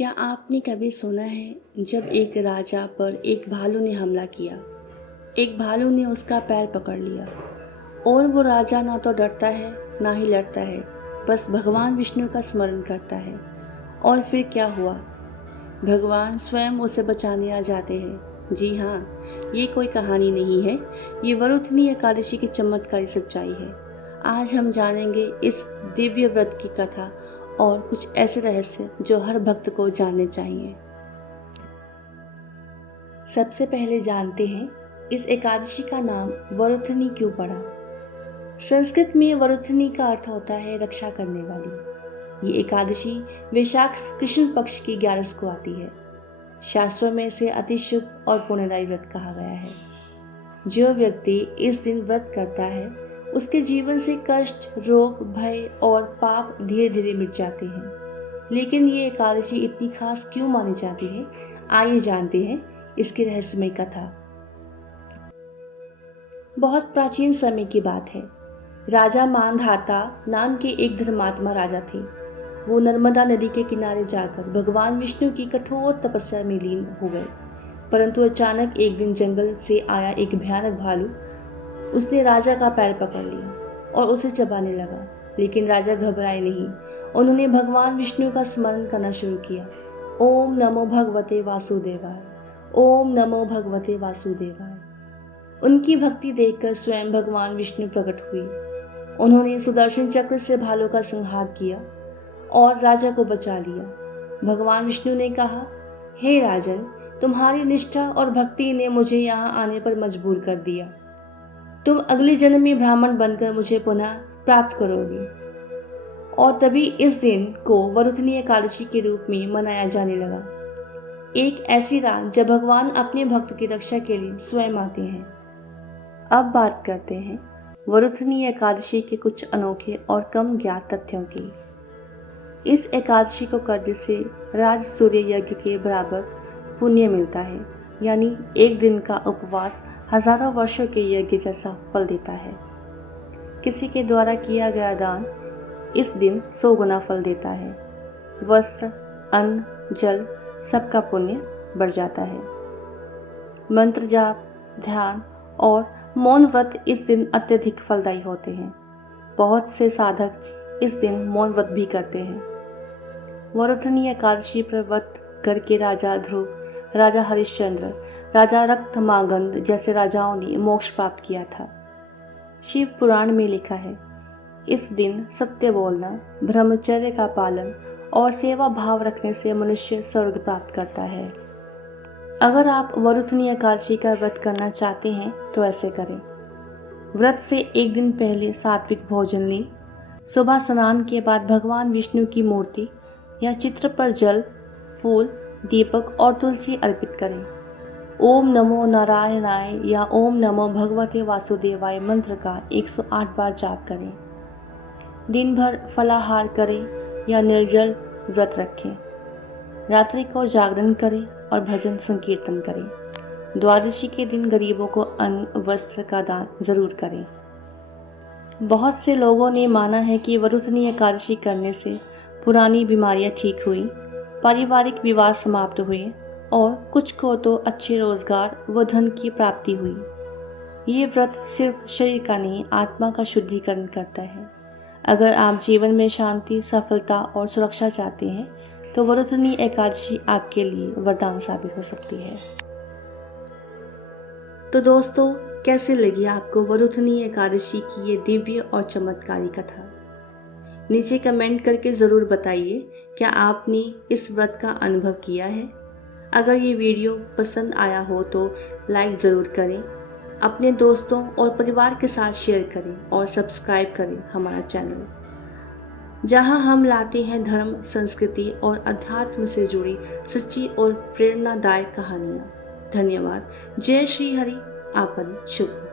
क्या आपने कभी सुना है जब एक राजा पर एक भालू ने हमला किया। एक भालू ने उसका पैर पकड़ लिया और वो राजा ना तो डरता है ना ही लड़ता है, बस भगवान विष्णु का स्मरण करता है। और फिर क्या हुआ? भगवान स्वयं उसे बचाने आ जाते हैं। जी हाँ, ये कोई कहानी नहीं है, ये वरुथनी एकादशी की चमत्कारी सच्चाई है। आज हम जानेंगे इस दिव्य व्रत की कथा और कुछ ऐसे रहस्य जो हर भक्त को जानने चाहिए। सबसे पहले जानते हैं इस एकादशी का नाम वरुथनी क्यों पड़ा। संस्कृत में वरुथनी का अर्थ होता है रक्षा करने वाली। ये एकादशी वैशाख कृष्ण पक्ष की 11 को आती है। शास्त्रों में इसे अति शुभ और पुण्यदायी व्रत कहा गया है। जो व्यक्ति इस दिन व्रत करता है उसके जीवन से कष्ट, रोग, भय और पाप धीरे धीरे मिट जाते हैं। लेकिन ये एकादशी इतनी खास क्यों मानी जाती है, आइए जानते हैं इसकी रहस्यमय कथा। बहुत प्राचीन समय की बात है। राजा मानधाता नाम के एक धर्मात्मा राजा थे। वो नर्मदा नदी के किनारे जाकर भगवान विष्णु की कठोर तपस्या में लीन हो गए। परंतु अचानक एक दिन जंगल से आया एक भयानक भालू। उसने राजा का पैर पकड़ लिया और उसे चबाने लगा, लेकिन राजा घबराए नहीं। उन्होंने भगवान विष्णु का स्मरण करना शुरू किया। ओम नमो भगवते वासुदेवाय, ओम नमो भगवते वासुदेवाय। उनकी भक्ति देखकर स्वयं भगवान विष्णु प्रकट हुए। उन्होंने सुदर्शन चक्र से भालू का संहार किया और राजा को बचा लिया। भगवान विष्णु ने कहा, हे राजन, तुम्हारी निष्ठा और भक्ति ने मुझे यहाँ आने पर मजबूर कर दिया। तुम अगले जन्म में ब्राह्मण बनकर मुझे पुनः प्राप्त करोगे। और तभी इस दिन को वरुथनी एकादशी के रूप में मनाया जाने लगा। एक ऐसी रात जब भगवान अपने भक्त की रक्षा के लिए स्वयं आते हैं। अब बात करते हैं वरुथनी एकादशी के कुछ अनोखे और कम ज्ञात तथ्यों की। इस एकादशी को करने से राज सूर्य यज्ञ के बराबर पुण्य मिलता है, यानी एक दिन का उपवास हजारों वर्षों के यज्ञ जैसा फल देता है। किसी के द्वारा किया गया दान इस दिन 100 गुना फल देता है। वस्त्र, अन्न, जल सबका पुण्य बढ़ जाता है। मंत्र जाप, ध्यान और मौन व्रत इस दिन अत्यधिक फलदायी होते हैं। बहुत से साधक इस दिन मौन व्रत भी करते हैं। वरुथनी एकादशी पर व्रत करके राजा ध्रुव, राजा हरिश्चंद्र, राजा रक्तमागंध जैसे राजाओं ने मोक्ष प्राप्त किया था। शिव पुराण में लिखा है, इस दिन सत्य बोलना, ब्रह्मचर्य का पालन और सेवा भाव रखने से मनुष्य स्वर्ग प्राप्त करता है। अगर आप वरुथनी एकादशी का व्रत करना चाहते हैं तो ऐसे करें। व्रत से एक दिन पहले सात्विक भोजन लें। सुबह स्नान के बाद भगवान विष्णु की मूर्ति या चित्र पर जल, फूल, दीपक और तुलसी अर्पित करें। ओम नमो नारायणाय या ओम नमो भगवते वासुदेवाय मंत्र का 108 बार जाप करें। दिन भर फलाहार करें या निर्जल व्रत रखें। रात्रि को जागरण करें और भजन संकीर्तन करें। द्वादशी के दिन गरीबों को अन्न वस्त्र का दान जरूर करें। बहुत से लोगों ने माना है कि वरुथनी एकादशी करने से पुरानी बीमारियां ठीक हुई, पारिवारिक विवाद समाप्त हुए और कुछ को तो अच्छे रोजगार व धन की प्राप्ति हुई। ये व्रत सिर्फ शरीर का नहीं, आत्मा का शुद्धिकरण करता है। अगर आप जीवन में शांति, सफलता और सुरक्षा चाहते हैं तो वरुथनी एकादशी आपके लिए वरदान साबित हो सकती है। तो दोस्तों, कैसे लगी आपको वरुथनी एकादशी की ये दिव्य और चमत्कारी कथा? नीचे कमेंट करके ज़रूर बताइए, क्या आपने इस व्रत का अनुभव किया है? अगर ये वीडियो पसंद आया हो तो लाइक ज़रूर करें, अपने दोस्तों और परिवार के साथ शेयर करें और सब्सक्राइब करें हमारा चैनल, जहां हम लाते हैं धर्म, संस्कृति और अध्यात्म से जुड़ी सच्ची और प्रेरणादायक कहानियाँ। धन्यवाद। जय श्री हरि। आपन शुभ।